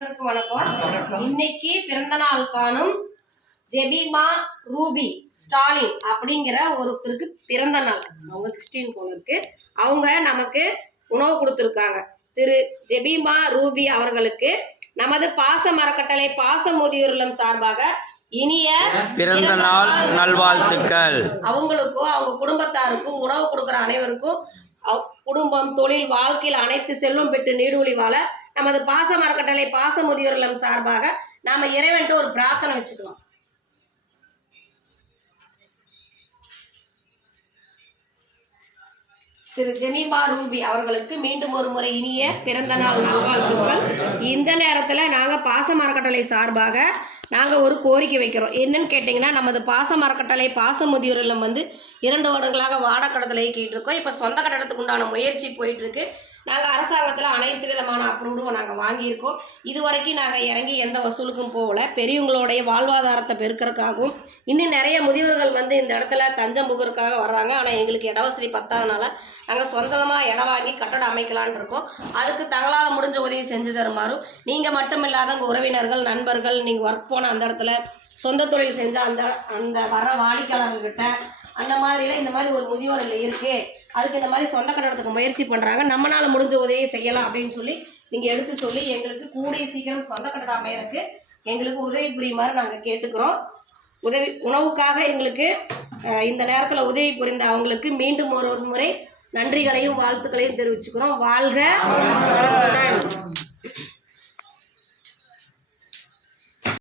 வணக்கம். இன்னைக்கு பிறந்த நாள் காணும் ஜெபிமா ரூபி ஸ்டாலின் அப்படிங்கிற ஒருத்தருக்கு பிறந்த நாள். அவங்க கிறிஸ்டின் போல இருக்கு. அவங்க நமக்கு உணவு கொடுத்துருக்காங்க. திரு ஜெபிமா ரூபி அவர்களுக்கு நமது பாச மரக்கட்டளை பாச முதியோர் இல்லம் சார்பாக இனிய பிறந்த நாள் நல்வாழ்த்துக்கள். அவங்களுக்கும் அவங்க குடும்பத்தாருக்கும் உணவு கொடுக்குற அனைவருக்கும் குடும்பம் தொழில் வாழ்க்கையில் அனைத்து செல்வம் பெற்று நீடூழி வாழ நமது பாச மரக்கட்டளை பாச முதியோர் இல்லம் சார்பாக நாம இறைவன்ட்டு ஒரு பிரார்த்தனை வச்சுக்கலாம். திரு ஜெமிமா ரூபி அவர்களுக்கு மீண்டும் ஒரு முறை இனிய பிறந்த நாள் நல்வாழ்த்துக்கள். இந்த நேரத்தில் நாங்கள் பாச மரக்கட்டளை சார்பாக நாங்கள் ஒரு கோரிக்கை வைக்கிறோம். என்னன்னு கேட்டிங்கன்னா, நமது பாச மரக்கட்டளை பாச முதியோர் இல்லம் 2 வருடங்களாக வாடகடத்தில் இயக்கிட்டு இப்போ சொந்த கட்டடத்துக்கு உண்டான முயற்சி போயிட்டுருக்கு. நாங்கள் அரசாங்கத்தில் அனைத்து விதமான அப்ரூவ்டும் நாங்கள் வாங்கியிருக்கோம். இது வரைக்கும் நாங்கள் இறங்கி எந்த வசூலுக்கும் போகலை. பெரியவங்களுடைய வாழ்வாதாரத்தை பெருக்கிறதுக்காகவும் இன்னும் நிறைய முதியோர்கள் இந்த இடத்துல தஞ்சம் புகறதுக்காக வர்றாங்க. ஆனால் எங்களுக்கு இட வசதி பத்தாதனால நாங்கள் சொந்தமாக இடம் வாங்கி கட்டடம் அமைக்கலான் இருக்கோம். அதுக்கு தங்களால் முடிஞ்ச உதவி செஞ்சு தருமாறும், நீங்கள் மட்டும் இல்லாத உங்கள் உறவினர்கள் நண்பர்கள் நீங்கள் ஒர்க் போன அந்த இடத்துல சொந்த தொழில் செஞ்சால் அந்த வர வாடிக்கையாளர்கிட்ட அந்த மாதிரிலாம் இந்த மாதிரி ஒரு முதியோர் இல்லை இருக்குது, அதுக்கு இந்த மாதிரி சொந்த கட்டடத்துக்கு முயற்சி பண்ணுறாங்க, நம்மளால் முடிஞ்ச உதவியை செய்யலாம் அப்படின்னு சொல்லி நீங்கள் எடுத்து சொல்லி எங்களுக்கு கூடிய சீக்கிரம் சொந்த கட்டடம் அமையறதுக்கு எங்களுக்கு உதவி புரியுமாறு நாங்கள் கேட்டுக்கிறோம். உணவுக்காக எங்களுக்கு இந்த நேரத்தில் உதவி புரிந்த அவங்களுக்கு மீண்டும் ஒரு முறை நன்றிகளையும் வாழ்த்துக்களையும் தெரிவிச்சுக்கிறோம். வாழ்க.